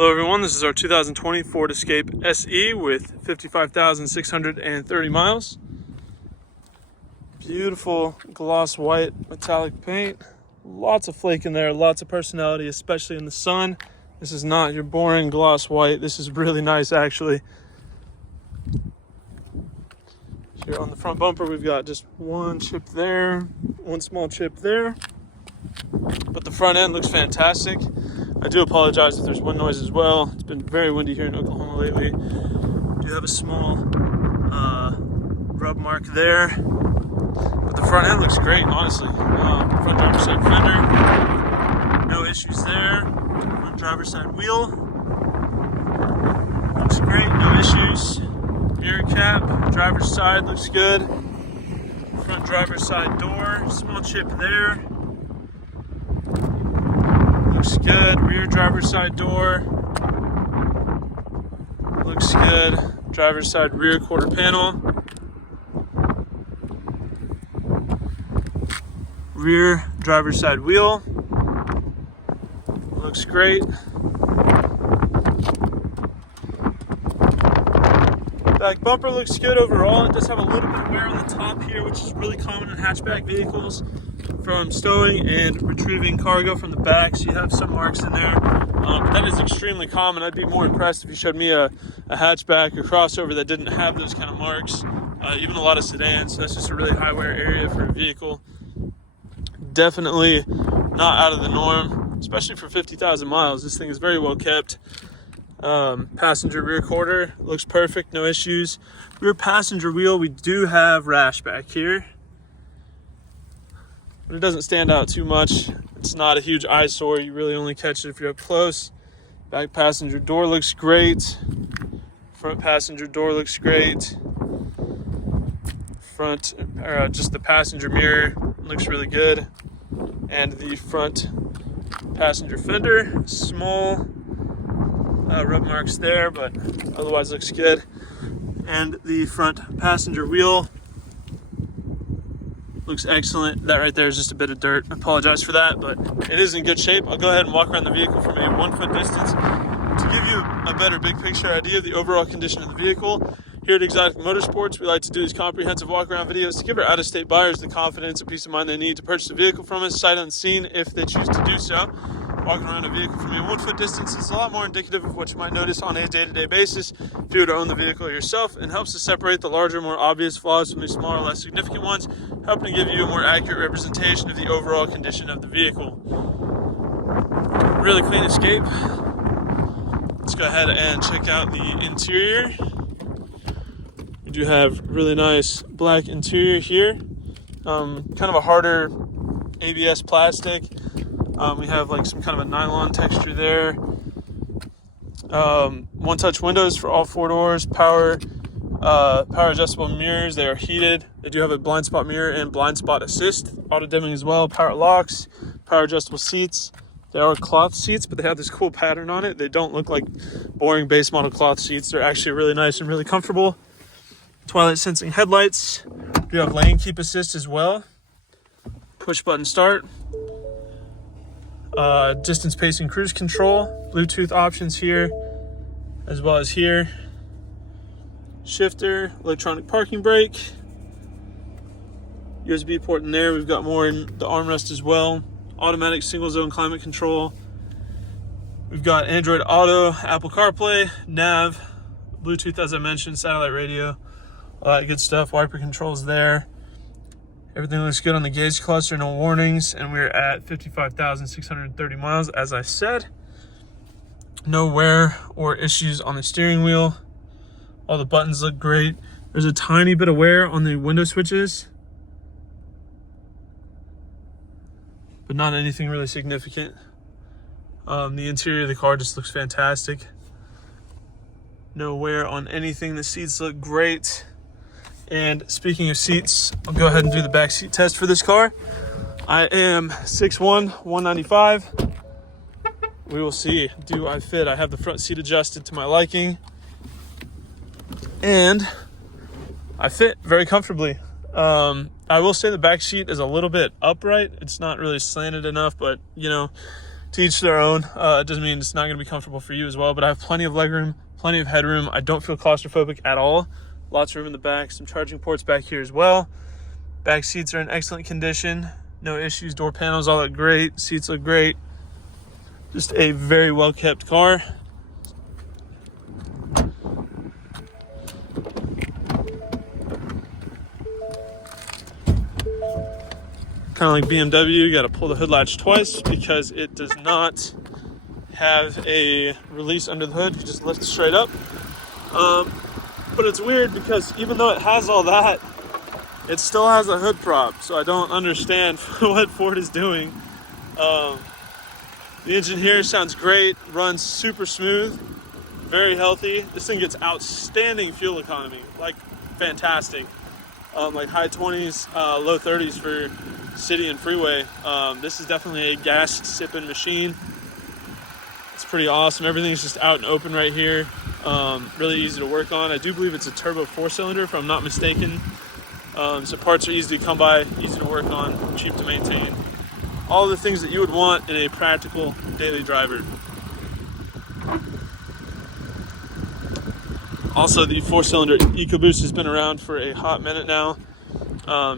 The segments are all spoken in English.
Hello everyone, this is our 2020 Ford Escape SE with 55,630 miles. Beautiful gloss white metallic paint. Lots of flake in there, lots of personality, especially in the sun. This is not your boring gloss white. This is really nice actually. Here on the front bumper we've got just one chip there, one small chip there. But the front end looks fantastic. I do apologize if there's wind noise as well. It's been very windy here in Oklahoma lately. We do have a small rub mark there. But the front end looks great, honestly. Front driver's side fender, no issues there. Front driver's side wheel, looks great, no issues. Mirror cap, driver's side looks good. Front driver's side door, small chip there. Looks good. Rear driver's side door. Looks good. Driver's side rear quarter panel. Rear driver's side wheel. Looks great. Back bumper looks good overall. It does have a little bit of wear on the top here, which is really common in hatchback vehicles from stowing and retrieving cargo from the back, so you have some marks in there. But that is extremely common. I'd be more impressed if you showed me a hatchback or crossover that didn't have those kind of marks. Even a lot of sedans, so that's just a really high wear area for a vehicle. Definitely not out of the norm, especially for 50,000 miles. This thing is very well kept. Passenger rear quarter looks perfect, no issues. Rear passenger wheel, we do have rash back here, but it doesn't stand out too much. It's not a huge eyesore. You really only catch it if you're up close. Back passenger door looks great. Front passenger door looks great. Front, or just the passenger mirror looks really good. And the front passenger fender, small rub marks there, but otherwise looks good. And the front passenger wheel looks excellent. That right there is just a bit of dirt. I apologize for that, but it is in good shape. I'll go ahead and walk around the vehicle from a 1 foot distance to give you a better big picture idea of the overall condition of the vehicle. Here at Exotic Motorsports, we like to do these comprehensive walk around videos to give our out-of-state buyers the confidence and peace of mind they need to purchase a vehicle from us sight unseen if they choose to do so. Walking around a vehicle from a 1 foot distance is a lot more indicative of what you might notice on a day-to-day basis if you were to own the vehicle yourself, and helps to separate the larger, more obvious flaws from the smaller, less significant ones, helping to give you a more accurate representation of the overall condition of the vehicle. Really clean Escape. Let's go ahead and check out the interior. We do have really nice black interior here. Kind of a harder ABS plastic. We have like some kind of a nylon texture there. One-touch windows for all four doors. Power adjustable mirrors. They are heated. They do have a blind spot mirror and blind spot assist. Auto dimming as well. Power locks. Power adjustable seats. They are cloth seats, but they have this cool pattern on it. They don't look like boring base model cloth seats. They're actually really nice and really comfortable. Twilight sensing headlights. We have lane keep assist as well. Push button start. Distance pacing cruise control. Bluetooth options here as well as here. Shifter, electronic parking brake. USB port in there. We've got more in the armrest as well. Automatic single zone climate control. We've got Android Auto, Apple CarPlay, nav, Bluetooth as I mentioned, satellite radio, all that good stuff. Wiper controls there. Everything looks good on the gauge cluster, no warnings, and we're at 55,630 miles, as I said. No wear or issues on the steering wheel. All the buttons look great. There's a tiny bit of wear on the window switches, but not anything really significant. The interior of the car just looks fantastic. No wear on anything. The seats look great. And speaking of seats, I'll go ahead and do the back seat test for this car. I am 6'1", 195. We will see, do I fit? I have the front seat adjusted to my liking, and I fit very comfortably. I will say the back seat is a little bit upright. It's not really slanted enough, but you know, to each their own. It doesn't mean it's not going to be comfortable for you as well, but I have plenty of legroom, plenty of headroom. I don't feel claustrophobic at all. Lots of room in the back, some charging ports back here as well. Back seats are in excellent condition. No issues, door panels all look great, seats look great. Just a very well kept car. Kind of like BMW, you got to pull the hood latch twice because it does not have a release under the hood. You just lift it straight up. But it's weird because even though it has all that, it still has a hood prop. So I don't understand what Ford is doing. The engine here sounds great, runs super smooth, very healthy. This thing gets outstanding fuel economy, like fantastic. Like high 20s, low 30s for city and freeway. This is definitely a gas sipping machine. It's pretty awesome. Everything's just out and open right here. Really easy to work on. I do believe it's a turbo 4-cylinder if I'm not mistaken. So parts are easy to come by, easy to work on, cheap to maintain. All the things that you would want in a practical daily driver. Also, the 4-cylinder EcoBoost has been around for a hot minute now.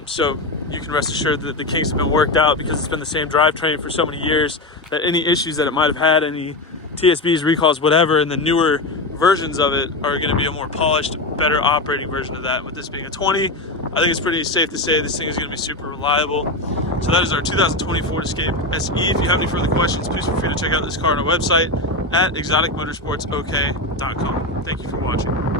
So you can rest assured that the kinks have been worked out because it's been the same drivetrain for so many years that any issues that it might have had, any TSBs, recalls, whatever, and the newer versions of it are going to be a more polished, better operating version of that. With this being a 20, I think it's pretty safe to say this thing is going to be super reliable. So that is our 2020 Ford Escape SE. If you have any further questions, please feel free to check out this car on our website at exoticmotorsportsok.com. Thank you for watching.